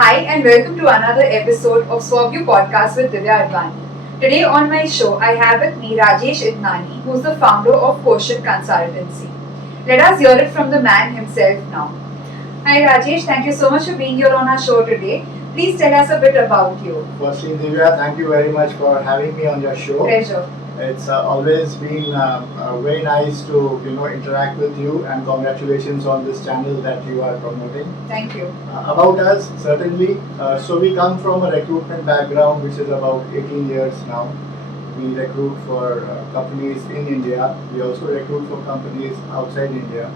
Hi and welcome to another episode of Suave podcast with Divyaa Advaani. Today on my show, I have with me Raajesh Idnani, who's the founder of Quotient Consultancy. Let us hear it from the man himself now. Hi Rajesh, thank you so much for being here on our show today. Please tell us a bit about you. Firstly, Divya, thank you very much for having me on your show. Pleasure. It's always been very nice to interact with you, and congratulations on this channel that you are promoting. Thank you. About us, certainly. So we come from a recruitment background, which is about 18 years now. We recruit for companies in India. We also recruit for companies outside India.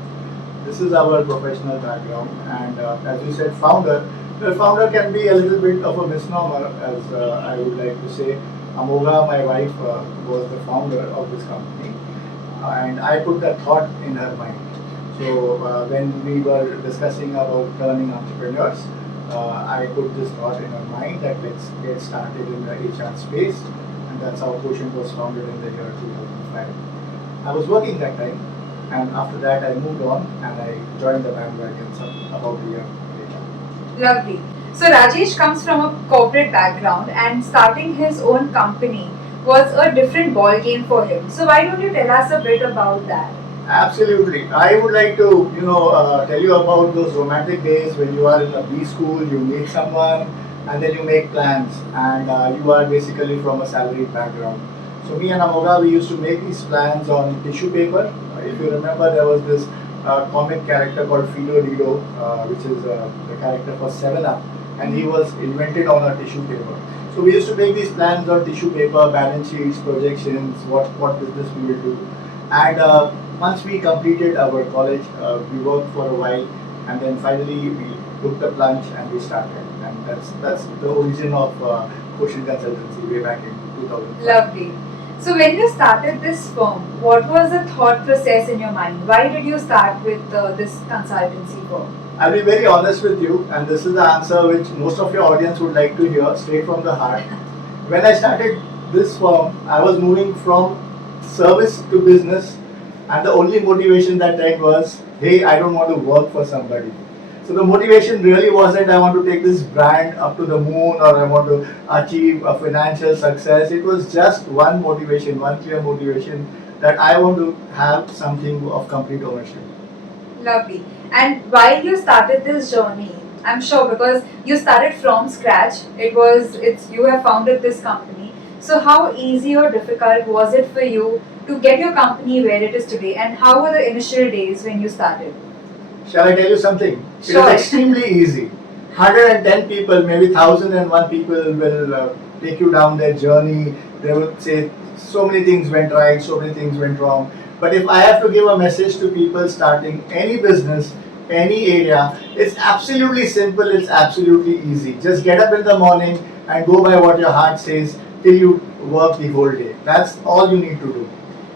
This is our professional background, and as you said, founder. The founder can be a little bit of a misnomer, as I would like to say. Amogha, my wife, was the founder of this company, and I put that thought in her mind. So when we were discussing about turning entrepreneurs, I put this thought in her mind that let's get started in the HR space, and that's how Quotient was founded in the year 2005. I was working that time, and after that I moved on and I joined the bandwagon about a year later. Lovely. So Rajesh comes from a corporate background and starting his own company was a different ball game for him. So why don't you tell us a bit about that? Absolutely. I would like to, tell you about those romantic days when you are in a B school, you meet someone, and then you make plans, and you are basically from a salaried background. So me and Amogha, we used to make these plans on tissue paper. If you remember, there was this comic character called Fido Dido, which is the character for 7 Up, and he was invented on a tissue paper. So we used to make these plans on tissue paper, balance sheets, projections, what business we will do. And once we completed our college, we worked for a while, and then finally we took the plunge and we started. And that's the origin of Quotient Consultancy way back in 2005. Lovely. So when you started this firm, what was the thought process in your mind? Why did you start with this consultancy firm? I'll be very honest with you, and this is the answer which most of your audience would like to hear straight from the heart. When I started this firm, I was moving from service to business, and the only motivation that time was, hey, I don't want to work for somebody. So the motivation really wasn't I want to take this brand up to the moon or I want to achieve a financial success. It was just one motivation, one clear motivation, that I want to have something of complete ownership. Lovely. And while you started this journey, I'm sure because you started from scratch, you have founded this company. So how easy or difficult was it for you to get your company where it is today, and how were the initial days when you started? Shall I tell you something? Sure. It is extremely easy. 110 people, maybe 1001 people will take you down their journey. They will say so many things went right, so many things went wrong. But if I have to give a message to people starting any business, any area, it's absolutely simple, it's absolutely easy. Just get up in the morning and go by what your heart says till you work the whole day. That's all you need to do.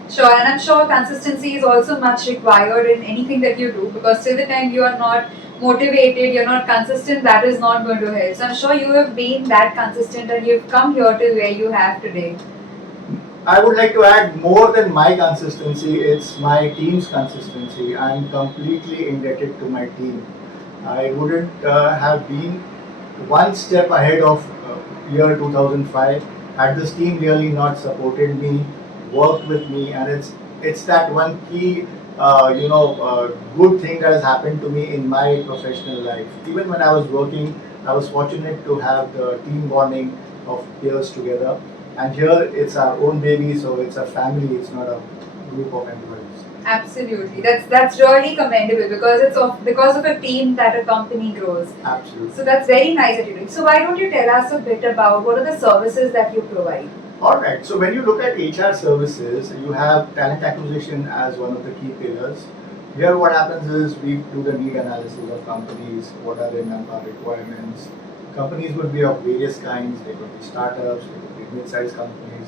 Sure, and I'm sure consistency is also much required in anything that you do, because till the time you are not motivated, you're not consistent, that is not going to help. So I'm sure you have been that consistent and you've come here to where you have today. I would like to add more than my consistency, it's my team's consistency. I'm completely indebted to my team. I wouldn't have been one step ahead of year 2005 had this team really not supported me, worked with me, and it's that one key good thing that has happened to me in my professional life. Even when I was working, I was fortunate to have the team bonding of peers together. And here it's our own baby, so it's a family, it's not a group of employees. Absolutely, that's really commendable, because because of a team that a company grows. Absolutely. So that's very nice that you're doing. So why don't you tell us a bit about what are the services that you provide? Alright, so when you look at HR services, you have talent acquisition as one of the key pillars. Here what happens is we do the need analysis of companies, what are their manpower requirements. Companies would be of various kinds, they could be startups, they could be mid-sized companies.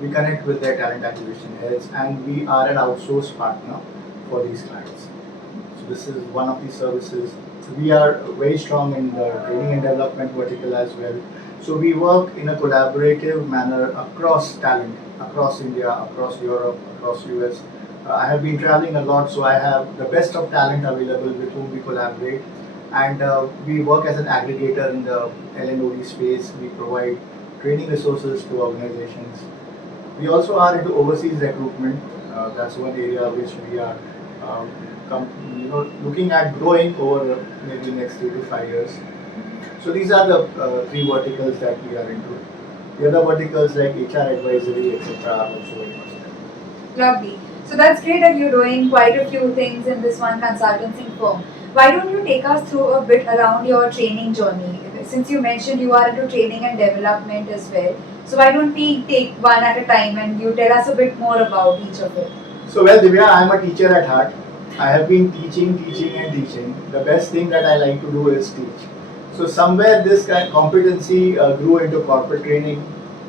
We connect with their talent acquisition heads, and we are an outsourced partner for these clients. So this is one of these services. We are very strong in the training and development vertical as well. So we work in a collaborative manner across talent, across India, across Europe, across US. I have been traveling a lot, so I have the best of talent available with whom we collaborate. and we work as an aggregator in the L&OD space. We provide training resources to organizations. We also are into overseas recruitment. That's one area which we are looking at growing over maybe next 3 to 5 years. So these are the three verticals that we are into. The other verticals like HR advisory, etc. are also very much there. Lovely. So that's great that you're doing quite a few things in this one consultancy firm. Why don't you take us through a bit around your training journey? Since you mentioned you are into training and development as well. So why don't we take one at a time and you tell us a bit more about each of it? So well, Divya, I'm a teacher at heart. I have been teaching and teaching. The best thing that I like to do is teach. So somewhere this kind of competency grew into corporate training,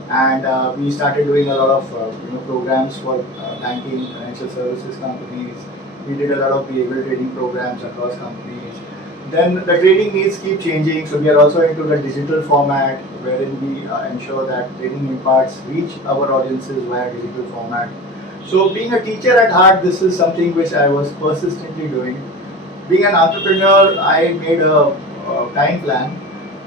and we started doing a lot of programs for banking, financial services companies. We did a lot of behavioral training programs across companies. Then the training needs keep changing, so we are also into the digital format, wherein we ensure that training imparts reach our audiences via digital format. So being a teacher at heart, this is something which I was persistently doing. Being an entrepreneur, I made a time plan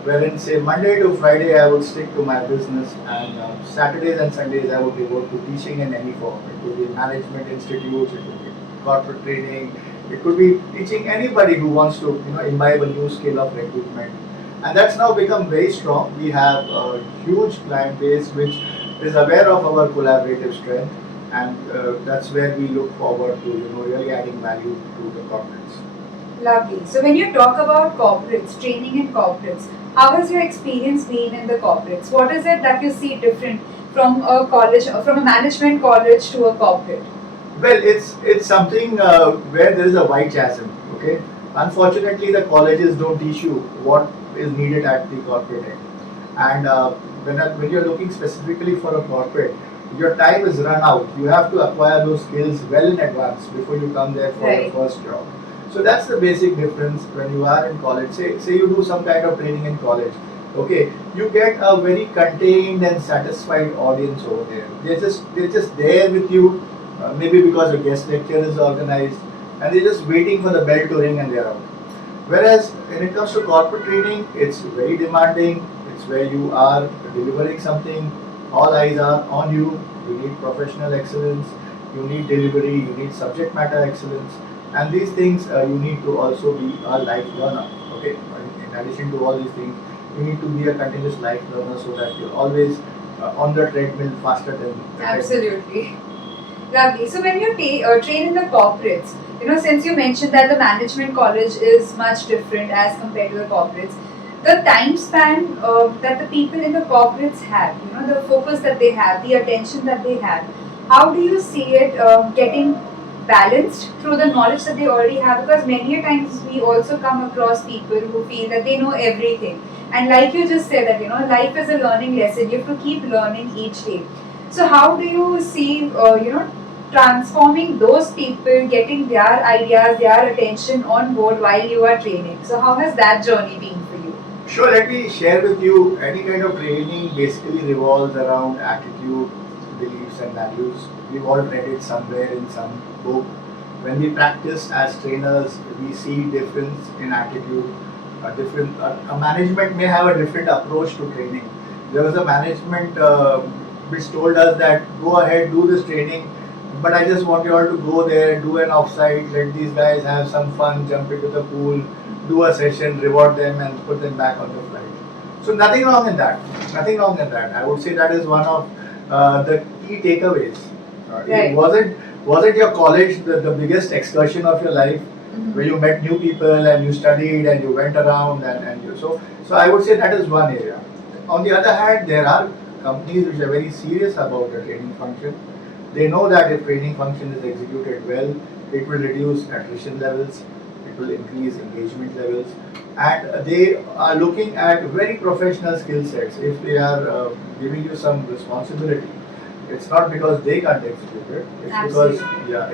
wherein say Monday to Friday I would stick to my business, and Saturdays and Sundays I would devote to teaching in any form. It could be management institutes, it could be corporate training, it could be teaching anybody who wants to imbibe a new skill of recruitment. And that's now become very strong. We have a huge client base which is aware of our collaborative strength, and that's where we look forward to really adding value to the corporates. Lovely. So when you talk about corporates, training in corporates, how has your experience been in the corporates? What is it that you see different from a college, from a management college to a corporate? Well, it's something where there is a wide chasm. Okay, unfortunately, the colleges don't teach you what is needed at the corporate end, and when you're looking specifically for a corporate, your time is run out. You have to acquire those skills well in advance before you come there for your first job. So that's the basic difference when you are in college. Say you do some kind of training in college. Okay, you get a very contained and satisfied audience over there. They're just there with you, maybe because a guest lecture is organized, and they're just waiting for the bell to ring and they're out. Whereas when it comes to corporate training, it's very demanding. It's where you are delivering something. All eyes are on you. You need professional excellence. You need delivery. You need subject matter excellence. And these things you need to also be a life learner. Okay. In addition to all these things, you need to be a continuous life learner so that you're always on the treadmill faster than. Absolutely. Lovely. So when you train in the corporates, since you mentioned that the management college is much different as compared to the corporates, the time span that the people in the corporates have, the focus that they have, the attention that they have, how do you see it getting balanced through the knowledge that they already have? Because many a times we also come across people who feel that they know everything. And like you just said that, life is a learning lesson. You have to keep learning each day. So how do you see, transforming those people, getting their ideas, their attention on board while you are training? So how has that journey been for you? Sure, let me share with you. Any kind of training basically revolves around attitude, beliefs, and values. We've all read it somewhere in some book. When we practice as trainers, we see difference in attitude. A management may have a different approach to training. There was a management which told us that go ahead, do this training, but I just want you all to go there, do an offsite, let these guys have some fun, jump into the pool, do a session, reward them, and put them back on the flight. So nothing wrong in that. Nothing wrong in that. I would say that is one of the key takeaways. Right. Was it your college the biggest excursion of your life, where you met new people and you studied and you went around and you so I would say that is one area. On the other hand, there are companies which are very serious about the training function. They know that if training function is executed well, it will reduce attrition levels, it will increase engagement levels, and they are looking at very professional skill sets. If they are giving you some responsibility, it's not because they can't execute it.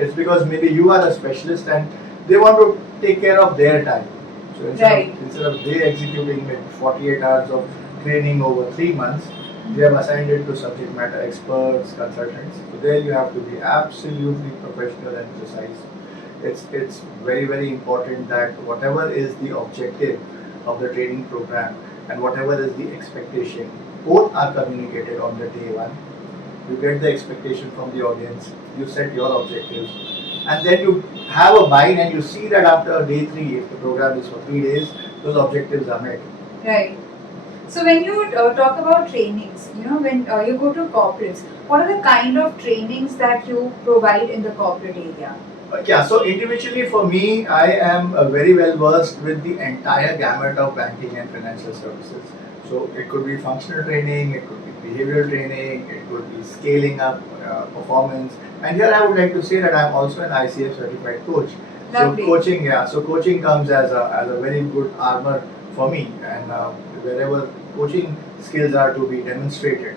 It's because maybe you are a specialist and they want to take care of their time. So instead of they executing 48 hours of training over 3 months, they have assigned it to subject matter experts, consultants. So there you have to be absolutely professional and precise. it's very important that whatever is the objective of the training program and whatever is the expectation, both are communicated on the day one. You get the expectation from the audience, you set your objectives, and then you have a buy-in and you see that after day 3, if the program is for 3 days, those objectives are met. Right. So when you talk about trainings, when you go to corporates, what are the kind of trainings that you provide in the corporate area? Yeah, so individually for me, I am very well versed with the entire gamut of banking and financial services. So it could be functional training, it could be behavioral training, it could be scaling up performance. And here I would like to say that I am also an ICF certified coach. Lovely. So coaching, so coaching comes as a very good armor for me, and wherever coaching skills are to be demonstrated.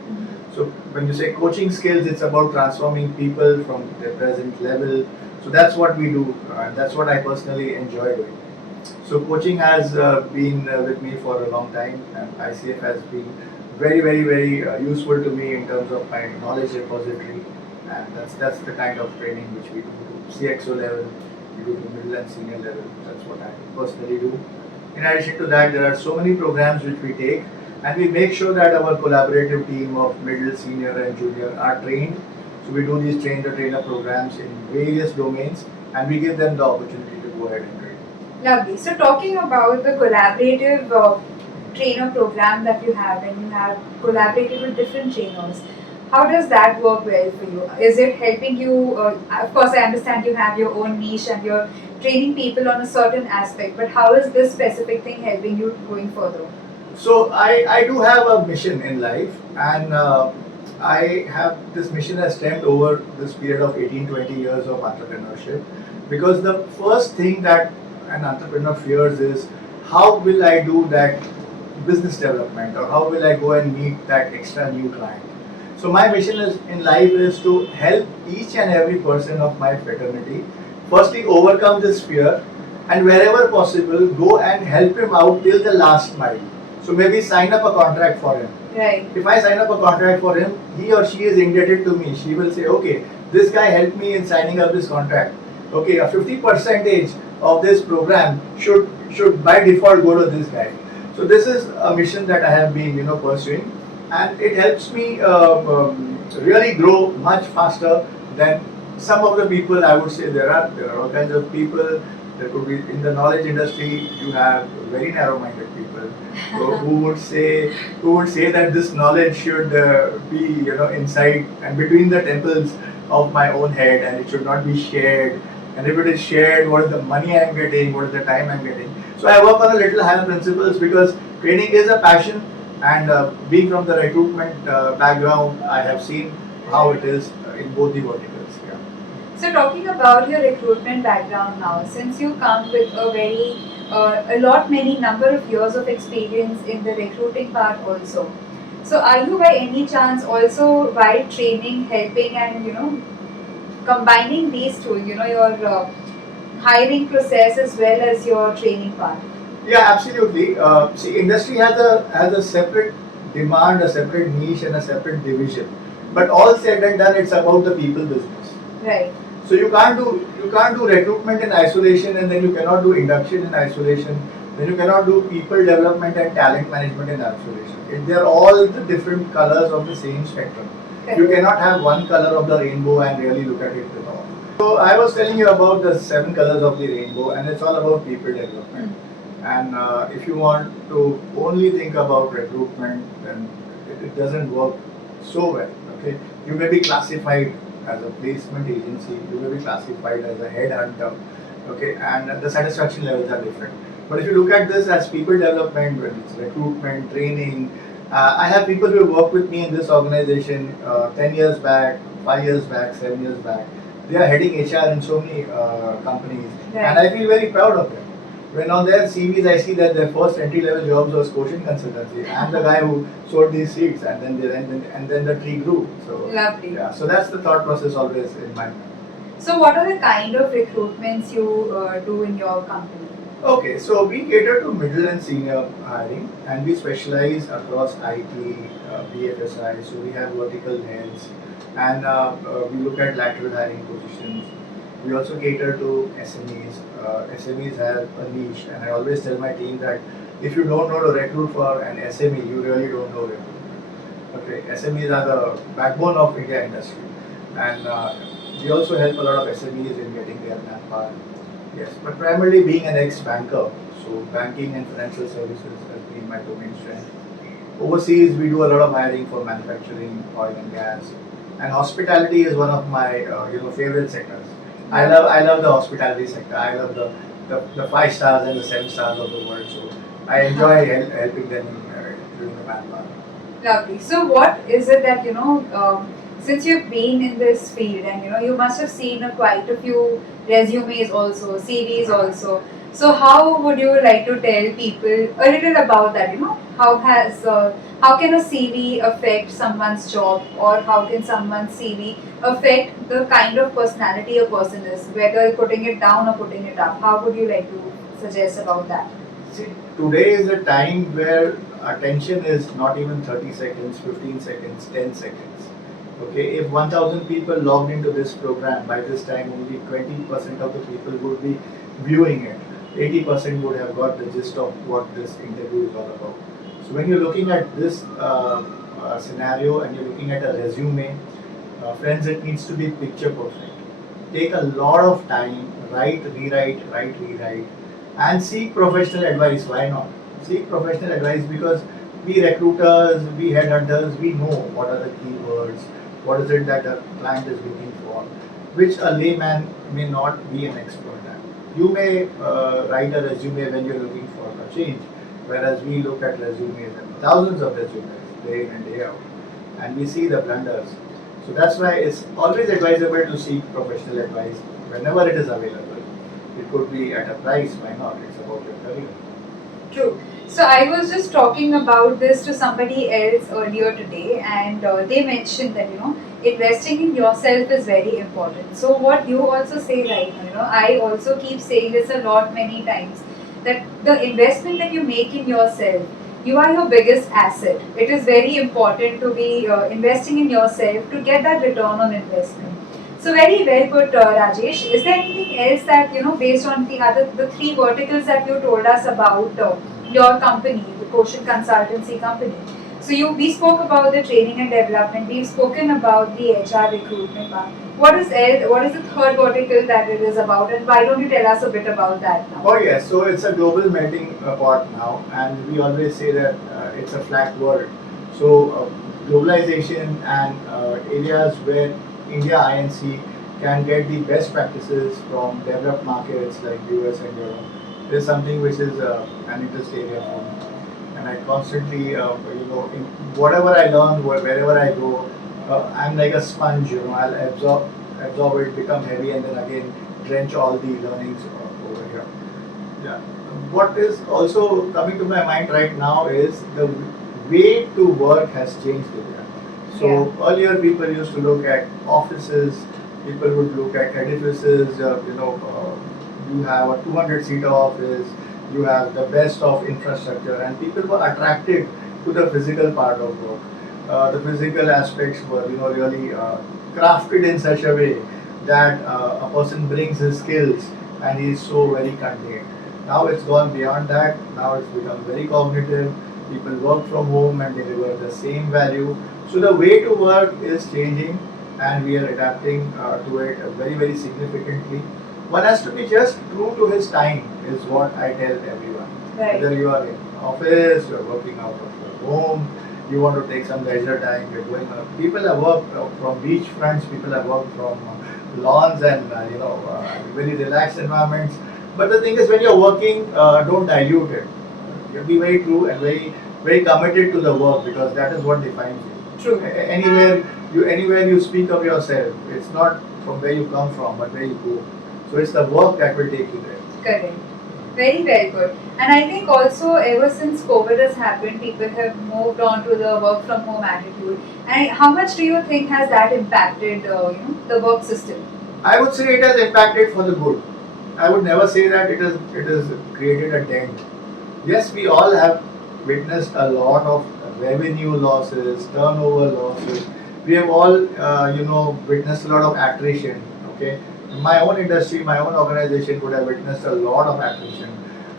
So when you say coaching skills, it's about transforming people from their present level. So that's what we do, and that's what I personally enjoy doing. So coaching has been with me for a long time, and ICF has been very useful to me in terms of my knowledge repository, and that's the kind of training which we do to CXO level, we do to middle and senior level. That's what I personally do. In addition to that, there are so many programs which we take, and we make sure that our collaborative team of middle, senior, and junior are trained. So we do these train the trainer programs in various domains, and we give them the opportunity to go ahead and train. Lovely. So talking about the collaborative trainer program that you have, and you have collaborated with different trainers, how does that work well for you? Is it helping you? Of course, I understand you have your own niche and you're training people on a certain aspect, but how is this specific thing helping you going further? So I do have a mission in life, and I have this mission has stemmed over this period of 18-20 years of entrepreneurship, because the first thing that an entrepreneur fears is, how will I do that business development, or how will I go and meet that extra new client. So my mission in life is to help each and every person of my fraternity firstly overcome this fear, and wherever possible go and help him out till the last mile. So maybe sign up a contract for him. Right. If I sign up a contract for him, he or she is indebted to me. She will say, okay, this guy helped me in signing up this contract. Okay, a 50% of this program should by default go to this guy. So this is a mission that I have been pursuing, and it helps me really grow much faster than some of the people. I would say there are all kinds of people. There could be in the knowledge industry. You have very narrow-minded people who would say that this knowledge should be inside and between the temples of my own head, and it should not be shared. And if it is shared, what is the money I am getting? What is the time I am getting? So I work on a little higher principles, because training is a passion, and being from the recruitment background, I have seen how it is in both the verticals. Yeah. So talking about your recruitment background now, since you come with many number of years of experience in the recruiting part also. So are you by any chance also while training helping and combining these two, your hiring process as well as your training part? Yeah, absolutely. See, industry has a separate demand, a separate niche, and a separate division. But all said and done, it's about the people business. Right. So you can't do recruitment in isolation, and then you cannot do induction in isolation. Then you cannot do people development and talent management in isolation. They're all the different colors of the same spectrum. Okay. You cannot have one color of the rainbow and really look at it at all. So I was telling you about the 7 colors of the rainbow, and it's all about people development. And if you want to only think about recruitment, then it doesn't work so well. Okay, you may be classified as a placement agency, you may be classified as a headhunter. Okay, and the satisfaction levels are different. But if you look at this as people development, when it's recruitment, training, I have people who work with me in this organization 10 years back, 5 years back, 7 years back. They are heading HR in so many companies, right. And I feel very proud of them. When on their CVs I see that their first entry-level jobs was Quotient Consultancy. I'm the guy who sold these seeds, and then the tree grew. So lovely. Yeah, so that's the thought process always in my mind. So what are the kind of recruitments you do in your company? Okay, so we cater to middle and senior hiring, and we specialize across IT, BFSI. So we have vertical heads, and we look at lateral hiring positions. We also cater to SMEs. SMEs have a niche, and I always tell my team that if you don't know to recruit for an SME, you really don't know recruitment. Okay, SMEs are the backbone of India industry, and we also help a lot of SMEs in getting their manpower. Yes, but primarily being an ex-banker, so banking and financial services has been my domain strength. Overseas, we do a lot of hiring for manufacturing, oil and gas, and hospitality is one of my favorite sectors. I love the hospitality sector. I love the 5 stars and the 7 stars of the world. So I enjoy helping them doing the manpower. Lovely. So, what is it that since you've been in this field, and you must have seen quite a few resumes also, CVs also. So, how would you like to tell people a little about that? How can a CV affect someone's job, or how can someone's CV affect the kind of personality a person is, whether putting it down or putting it up? How would you like to suggest about that? See, today is a time where attention is not even 30 seconds, 15 seconds, 10 seconds. Okay, if 1000 people logged into this program, by this time only 20% of the people would be viewing it. 80% would have got the gist of what this interview is all about. So when you're looking at this scenario and you're looking at a resume, friends, it needs to be picture perfect. Take a lot of time, write, rewrite, and seek professional advice. Why not? Seek professional advice because we recruiters, we headhunters, we know what are the keywords, what is it that a client is looking for, which a layman may not be an expert at. You may write a resume when you're looking for a change, whereas we look at resumes and thousands of resumes day in and day out, and we see the blunders. So that's why it's always advisable to seek professional advice whenever it is available. It could be at a price, why not? It's about your career. True. So I was just talking about this to somebody else earlier today, and they mentioned that investing in yourself is very important. So what you also say right now, I also keep saying this a lot many times, that the investment that you make in yourself, you are your biggest asset. It is very important to be investing in yourself to get that return on investment. So very well put, Rajesh. Is there anything else that based on the three verticals that you told us about your company, the Quotient Consultancy company? So we spoke about the training and development. We've spoken about the HR recruitment part. What is the third vertical that it is about, and why don't you tell us a bit about that now? Oh yes, so it's a global melting pot now, and we always say that it's a flat world. So globalization and areas where India INC can get the best practices from developed markets like US and Europe is something which is an interest area for me. And I constantly, in whatever I learn, wherever I go, I'm like a sponge. I'll absorb it, become heavy, and then again drench all the learnings over here. Yeah. What is also coming to my mind right now is the way to work has changed in India. So earlier people used to look at offices, people would look at edifices. You have a 200-seater office, you have the best of infrastructure, and people were attracted to the physical part of work. The physical aspects were really crafted in such a way that a person brings his skills and he is so very contained. Now it's gone beyond that. Now it's become very cognitive. People work from home and deliver the same value. So the way to work is changing, and we are adapting to it very, very significantly. One has to be just true to his time, is what I tell everyone. Right. Whether you are in office, you are working out of your home, you want to take some leisure time, you're going on. People have worked from beach fronts, people have worked from lawns and very relaxed environments. But the thing is, when you're working, don't dilute it. You be very true and very, very committed to the work, because that is what defines you. True. Anywhere you speak of yourself, it's not from where you come from, but where you go. So it's the work that will take you there. Correct. Very, very good. And I think also ever since COVID has happened, people have moved on to the work from home attitude. And how much do you think has that impacted, the work system? I would say it has impacted for the good. I would never say that it has created a dent. Yes, we all have witnessed a lot of revenue losses, turnover losses. We have all, witnessed a lot of attrition. Okay, my own industry, my own organization could have witnessed a lot of attrition.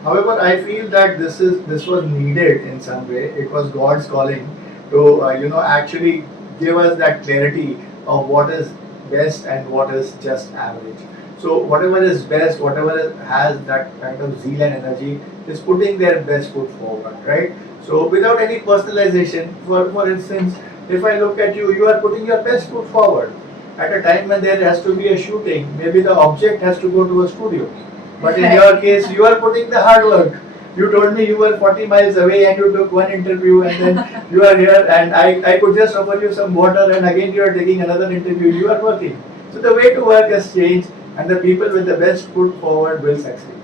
However, I feel that this was needed in some way. It was God's calling to actually give us that clarity of what is best and what is just average. So whatever is best, whatever has that kind of zeal and energy, is putting their best foot forward, right? So without any personalization, for instance, if I look at you, you are putting your best foot forward. At a time when there has to be a shooting, maybe the object has to go to a studio. But in your case, you are putting the hard work. You told me you were 40 miles away and you took one interview and then you are here and I could just offer you some water and again you are taking another interview. You are working. So the way to work has changed and the people with the best foot forward will succeed.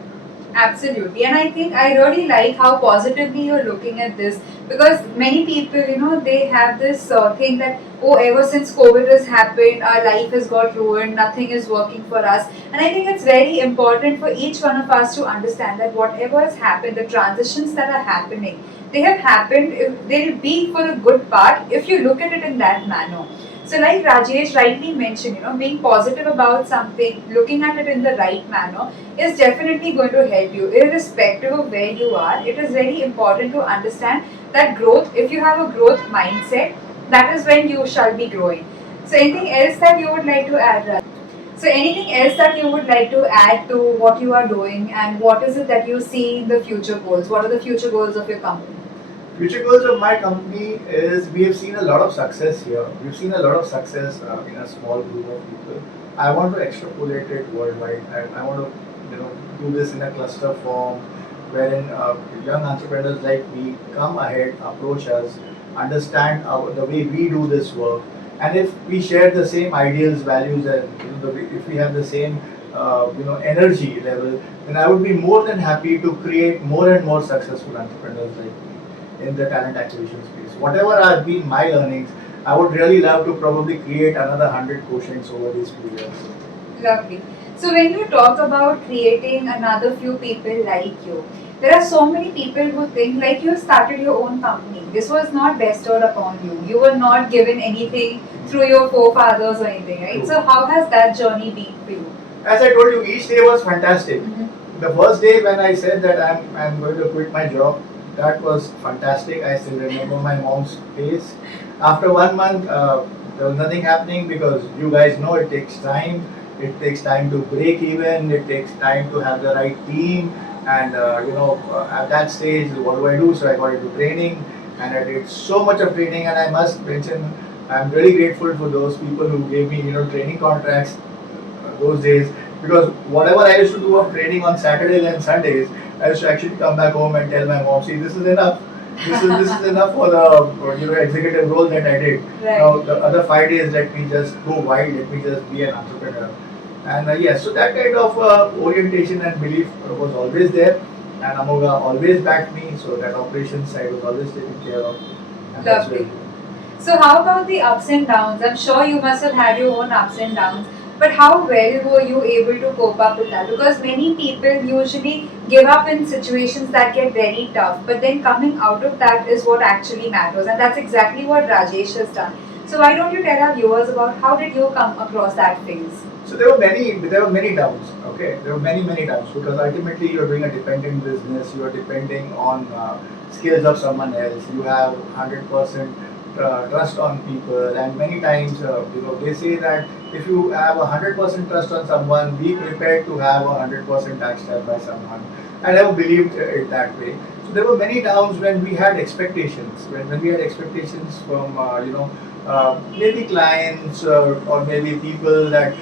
Absolutely, and I think I really like how positively you're looking at this, because many people, they have this thing that, oh, ever since COVID has happened, our life has got ruined, nothing is working for us. And I think it's very important for each one of us to understand that whatever has happened, the transitions that are happening, they have happened, they'll be for the good part if you look at it in that manner. So, like Rajesh rightly mentioned, being positive about something, looking at it in the right manner is definitely going to help you, irrespective of where you are. It is very important to understand that growth, if you have a growth mindset, that is when you shall be growing. So, anything else that you would like to add, Rajesh? So, anything else that you would like to add to what you are doing, and what is it that you see in the future goals? What are the future goals of your company? Future goals of my company is we have seen a lot of success here. We've seen a lot of success in a small group of people. I want to extrapolate it worldwide. I want to do this in a cluster form wherein young entrepreneurs like me come ahead, approach us, understand the way we do this work, and if we share the same ideals, values, and if we have the same energy level, then I would be more than happy to create more and more successful entrepreneurs like me in the talent acquisition space. Whatever have been my learnings, I would really love to probably create another 100 quotients over these few years. Lovely. So when you talk about creating another few people like you, there are so many people who think like you started your own company. This was not bestowed upon you. You were not given anything through your forefathers or anything, right? True. So how has that journey been for you? As I told you, each day was fantastic. Mm-hmm. The first day when I said that I'm going to quit my job, that was fantastic. I still remember my mom's face. After 1 month, there was nothing happening because you guys know it takes time. It takes time to break even. It takes time to have the right team. And at that stage, what do I do? So I got into training, and I did so much of training. And I must mention, I'm really grateful for those people who gave me training contracts those days, because whatever I used to do of training on Saturdays and Sundays, I used to actually come back home and tell my mom, see, this is enough. This is enough for the executive role that I did. Right. Now the other 5 days, let me just go wide. Let me just be an entrepreneur. And yes, so that kind of orientation and belief was always there. And Amogha always backed me, so that operations side was always taken care of. And that's Lovely. where So how about the ups and downs? I'm sure you must have had your own ups and downs. But how well were you able to cope up with that? Because many people usually give up in situations that get very tough, but then coming out of that is what actually matters, and that's exactly what Rajesh has done. So why don't you tell our viewers about how did you come across that phase? So there were many downs. Okay, there were many downs because ultimately you're doing a dependent business. You are depending on skills of someone else. You have 100% trust on people, and many times they say that if you have 100% trust on someone, be prepared to have 100% backstab by someone. I never believed it that way. So there were many times when we had expectations, when we had expectations from maybe clients or maybe people that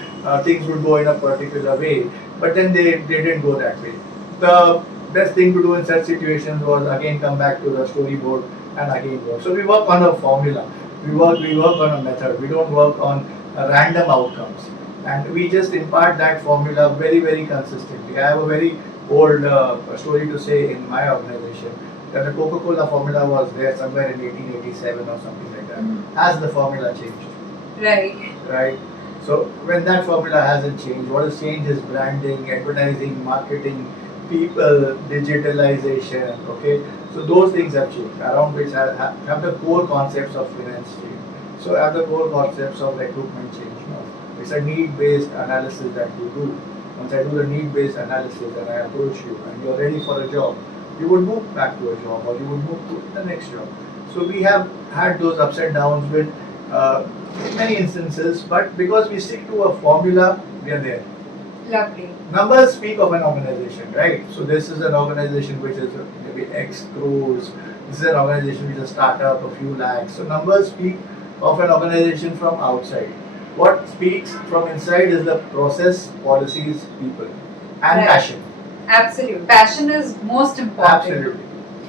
things would go in a particular way, but then they didn't go that way. The best thing to do in such situations was again come back to the storyboard and again work. So we work on a formula. We work on a method. We don't work on random outcomes, and we just impart that formula very consistently. I have a very old story to say in my organization that the Coca-Cola formula was there somewhere in 1887 or something like that. Has the formula changed? Right. Right. So when that formula hasn't changed, what has changed is branding, advertising, marketing, people, digitalization. Okay, so those things have changed, around which have the core concepts of finance change. So have the core concepts of recruitment change now. It's a need-based analysis that you do. Once I do the need-based analysis and I approach you and you're ready for a job, you would move back to a job or you would move to the next job. So we have had those ups and downs with many instances, but because we stick to a formula, we are there. Lovely. Numbers speak of an organization, right? So this is an organization which is maybe X crores. This is an organization which is a startup, a few lakhs. So numbers speak of an organization from outside. What speaks from inside is the process, policies, people, and Right. passion. Absolutely. Passion is most important. Absolutely.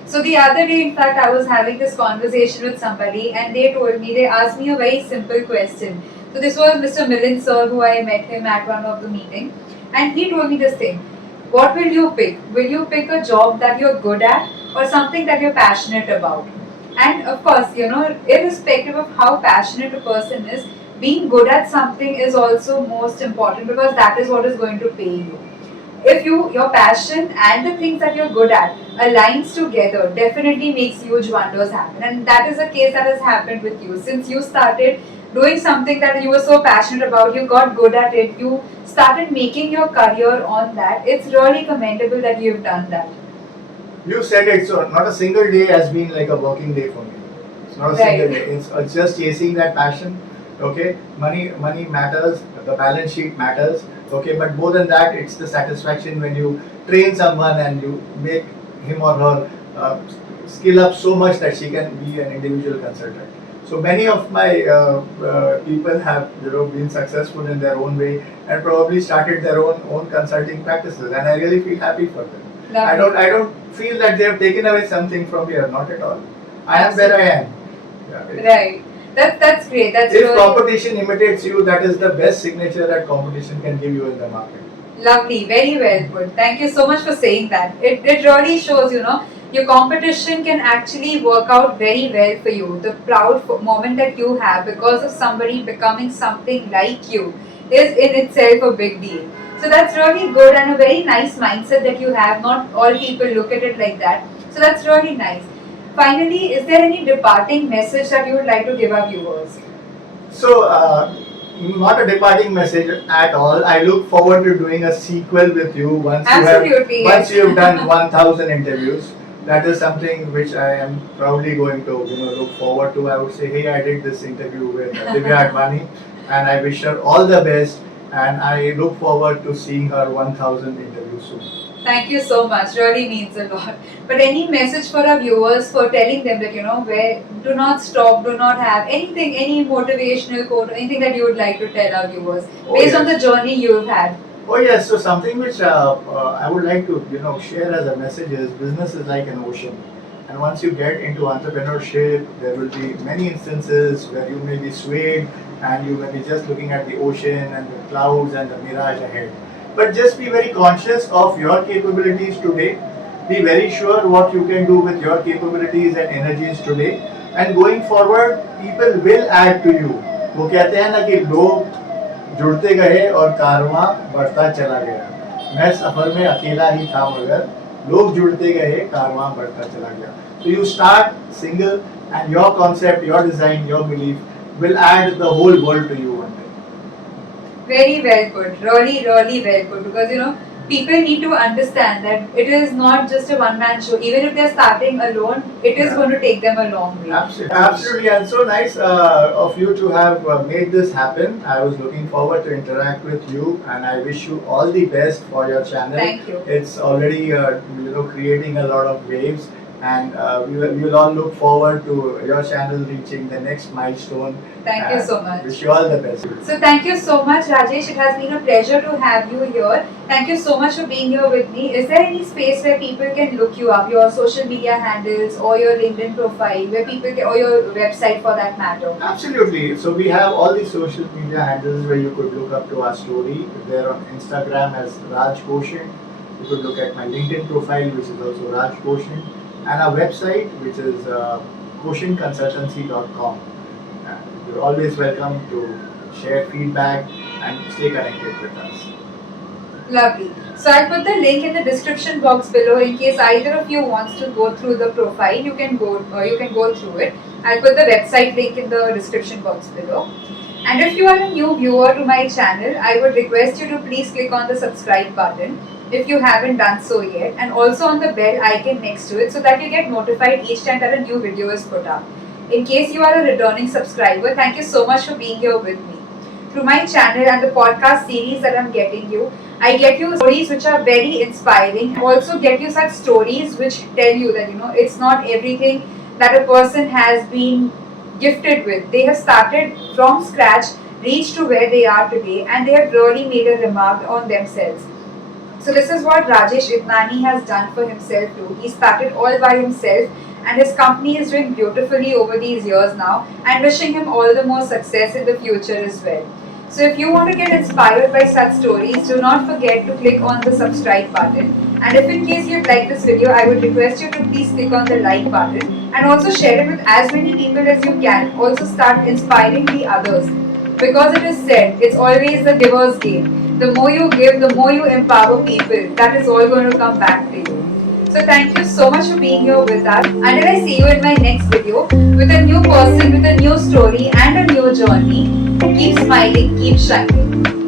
So the other day, in fact, I was having this conversation with somebody and they asked me a very simple question. So this was Mr. Milind sir, who I met him at one of the meeting, and he told me this thing. What will you pick? Will you pick a job that you're good at or something that you're passionate about? And of course, irrespective of how passionate a person is, being good at something is also most important because that is what is going to pay you. If your passion and the things that you're good at aligns together, definitely makes huge wonders happen. And that is a case that has happened with you. Since you started doing something that you were so passionate about, you got good at it, you started making your career on that. It's really commendable that you've done that. You said it, so not a single day has been like a working day for me. It's not a Right. single day. It's just chasing that passion. Okay, money matters, the balance sheet matters. Okay, but more than that, it's the satisfaction when you train someone and you make him or her skill up so much that she can be an individual consultant. So many of my people have been successful in their own way and probably started their own consulting practices, and I really feel happy for them. Lovely. I don't feel that they have taken away something from here, not at all. I am where I am. Yeah, Right. That's great. That's if really competition imitates you, that is the best signature that competition can give you in the market. lovely. Very well put. Thank you so much for saying that. It really shows, your competition can actually work out very well for you. The proud moment that you have because of somebody becoming something like you is in itself a big deal. So that's really good and a very nice mindset that you have. Not all people look at it like that. So that's really nice. Finally, is there any departing message that you would like to give our viewers? So, not a departing message at all. I look forward to doing a sequel with you Absolutely, once yes. you've done 1,000 interviews. That is something which I am proudly going to look forward to. I would say, hey, I did this interview with Divyaa Advaani, and I wish her all the best. And I look forward to seeing her 1,000 interviews soon. Thank you so much. Really means a lot. But any message for our viewers for telling them that where do not stop, do not have anything, any motivational quote, anything that you would like to tell our viewers based on the journey you've had. Oh yes, so something which I would like to share as a message is business is like an ocean, and once you get into entrepreneurship, there will be many instances where you may be swayed and you may be just looking at the ocean and the clouds and the mirage ahead. But just be very conscious of your capabilities today. Be very sure what you can do with your capabilities and energies today. And going forward, people will add to you. वो कहते हैं ना कि लोग जुड़ते गए और कारवां बढ़ता चला गया. मैं सफर में अकेला ही था मगर लोग जुड़ते गए कारवां बढ़ता चला गया. So you start single and your concept, your design, your belief will add the whole world to you one day. Very well put. Really, really well put. Because people need to understand that it is not just a one-man show. Even if they're starting alone, it is going to take them a long way. Absolutely, and so nice of you to have made this happen. I was looking forward to interact with you, and I wish you all the best for your channel. Thank you. It's already creating a lot of waves, and we will all look forward to your channel reaching the next milestone. Thank you so much. Wish you all the best. So thank you so much, Rajesh. It has been a pleasure to have you here. Thank you so much for being here with me. Is there any space where people can look you up, your social media handles or your LinkedIn profile, where people can, or your website for that matter? Absolutely. So we have all the social media handles where you could look up to our story. They're on Instagram as Raj Quotient. You could look at my LinkedIn profile, which is also Raj Quotient, and our website, which is quotientconsultancy.com. You're always welcome to share feedback and stay connected with us. Lovely. So I'll put the link in the description box below in case either of you wants to go through the profile. You can go through it. I'll put the website link in the description box below. And if you are a new viewer to my channel, I would request you to please click on the subscribe button if you haven't done so yet, and also on the bell icon next to it so that you get notified each time that a new video is put up. In case you are a returning subscriber, thank you so much for being here with me. Through my channel and the podcast series that I'm getting you, I get you stories which are very inspiring. I also get you such stories which tell you that it's not everything that a person has been gifted with. They have started from scratch, reached to where they are today, and they have really made a remark on themselves. So this is what Raajesh Idnani has done for himself too. He started all by himself, and his company is doing beautifully over these years now, and wishing him all the more success in the future as well. So if you want to get inspired by such stories, do not forget to click on the subscribe button. And if in case you'd like this video, I would request you to please click on the like button and also share it with as many people as you can. Also start inspiring the others. Because it is said, it's always the giver's game. The more you give, the more you empower people. That is all going to come back to you. So thank you so much for being here with us. Until I see you in my next video with a new person, with a new story and a new journey. Keep smiling, keep shining.